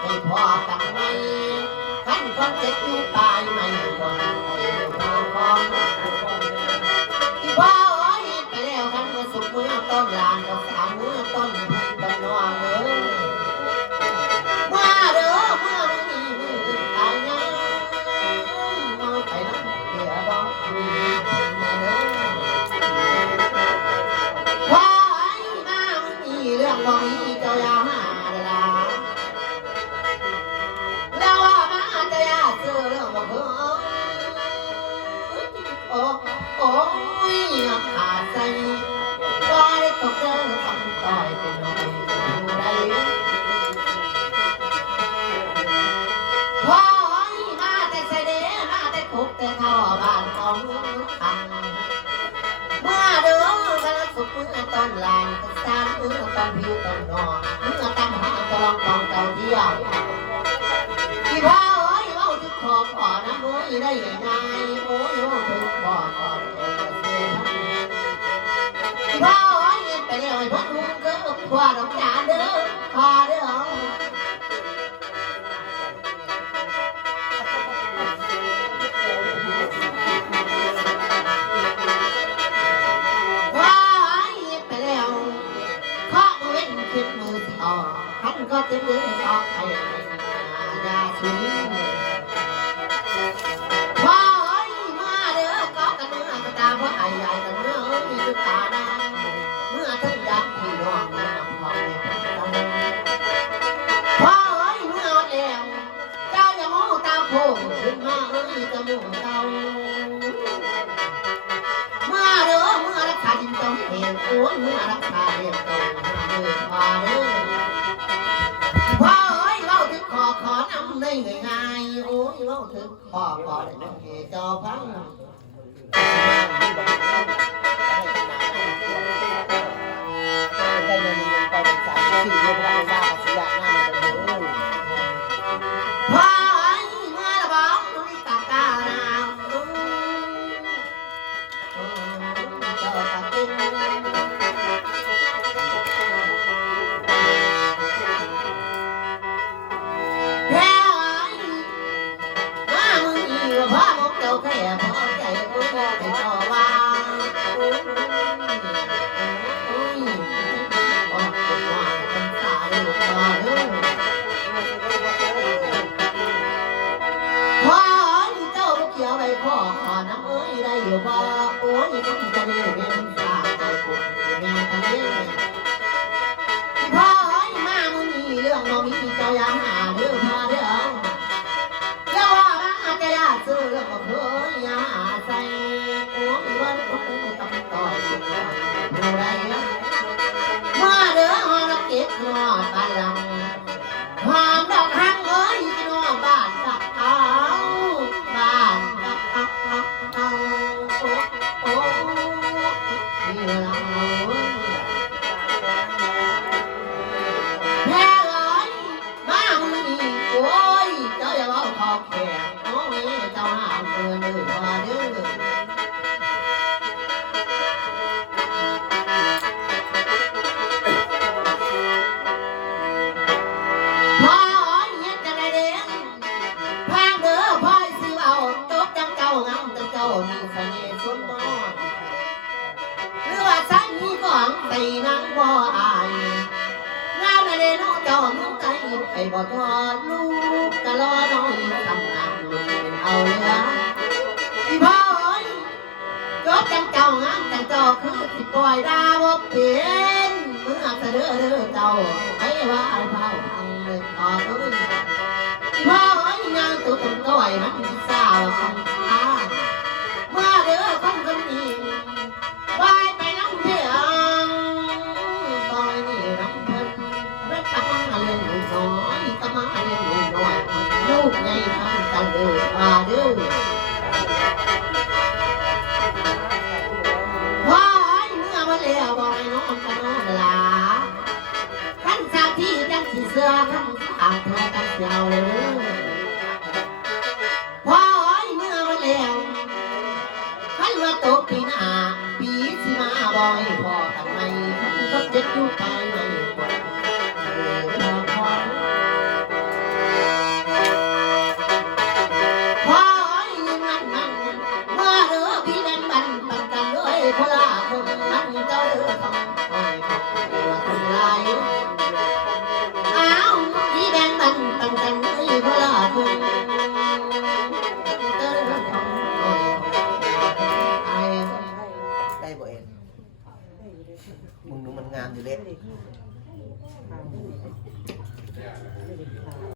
ให้พอกันไหมขันคนเจ็บอยู่ตายไม่หวังพอพอที่พ่อโอ้ยไปแล้วขันก็สุกเมื่อต้นลานก็สามเมื่อต้นต้นนอนเลยมาเด้อเมื่อนี้มือตายยังน้อยไปน้ำเดียบอกมีมาเด้อพ่อไอ้มามึงมีเรื่องบ่มีเจ้าอย่าหาละ แล้วว่ามาจะยากเจอเรื่องบ่เพิ่งโอ้โอ้ยขาดใจว่าได้ตกเจอคำต่อยเป็นหน่อยอยู่ใดว่ามาแต่ใส่เด้มาแต่คุกแต่เข้าบ้านของเมืองคันเมื่อเด้อกันสุกเมื่อตอนลานก็สานเมื่อตอนผิวตอนนอนเมื่อตามหาตะลองกองเก่าเที่ยวที่พ่อโอ้ยเมาถึงขอขอนะโอ้ยได้ยังไงโอ้ยเมาถึงขอขอเองเสียที่พ่อโอ้ยไปเรียกไอ้พ่อลุงก็ขวาดอกจานเด้อขอเด้อพ่อโอ้ยไปแล้วข้อเว้นคิดมือต่อท่านก็จะมือต่อใครยาสุนีพ่อเอ้ยมาเด้อก็กันเนื้อกระตาพ่อไอ้ใหญ่กันเนื้อเอ้ยมีตาดำเมื่อทั้งยักษ์ที่น้องน้ำพ่อเนี่ยพ่อเอ้ยเมื่อแล้วเจ้าอย่าโม้ตาโผล่ขึ้นมาเอ้ยจมูกเจ้าเมื่อเด้อเมื่อรักษาดินเจ้าเห็นโอ้ยเมื่อรักษาเรียนเจ้าเดินมาเด้อพ่อเอ้ยเล่าถึงขอนำได้ง่ายๆโอ้ยเล่าถึงขอได้น้ำเกจอพังได้เงินไปเป็นสามสี่เดือนแล้วว่าสุยากหน้ามันเลยพ่อเอ้ยเมื่อระบองนุ้ยตาตาหนาวเจ้าตาติ้งพ่อมองเจ้าแค่พอใจกูก็ไม่ต่อว่าโอ้ยโอ้ยออกจากว่าเป็นตาลูกตาเด้อพ่อเจ้าเกี่ยวไปพ่อขอน้ำเอ้ยได้อยู่บ่โอ้ยมันจะเรียกเป็นตาใจกูแม่ทะเลพ่อมามึงมีเรื่องบ่มีเจ้าอย่าหาเรื่องพ่อเด้อแล้วว่ามาจะยากเจอเรื่องบ่เพิ่งอย่าใส่โอ้ยวันต้องต่อยอยู่ไรมาเด้อฮอนักเก็บนอดบ้านหลังหอมดอกหักเอ้ยนอบ้านตะเอาบ้านตะเอาโอ้โอ้ที่เราแม่เอ้ยมามึงนี่โอ้ยเจ้าอย่าว่าขอแขกโอ้ยเจ้าห้ามเดินว่าเด้อพ่อเฮ็ดจังไดเด้พางเด้อพ่อสิเอาจบจังเจ้างามจังเจ้ามีเสน่ห์สุดบ่หรือว่าฉันมีของใส่นางบ่อายงามในน้องเจ้ามึงใจไปบ่ทอดลูกกะรอน้อยทำงานเอาเนื้อที่พ่อจบจังเจ้างามจังเจ้าคือสิปล่อยดาบ่เป็นเมื่อเสด็จเจ้าให้ว่าเอาเผาพังเลยต่อเลยที่พ่องานตัวตุ่มต้อยมันสาวคำตาเมื่อเด้อคนนี้วายไปน้ำเพียงตอยนี่น้ำเพิ่นรักตะมาเล่นน้อยตะมาเล่นน้อยลูกในทางกันเด้อมาเด้อพ่อเมื่อมาแล้วบอกให้น้องกันนอนหลาขั้นสาที่จังสีเสื้อขั้นสาเธอกันเสียวเลยพ่อเมื่อมาแล้วขั้นว่าตกปีหน้าปีสิมาบอกให้พ่อทำไมขั้นก็เจ็บอยู่ไปไม่ปวดพ่อ ามอยู่เล็ก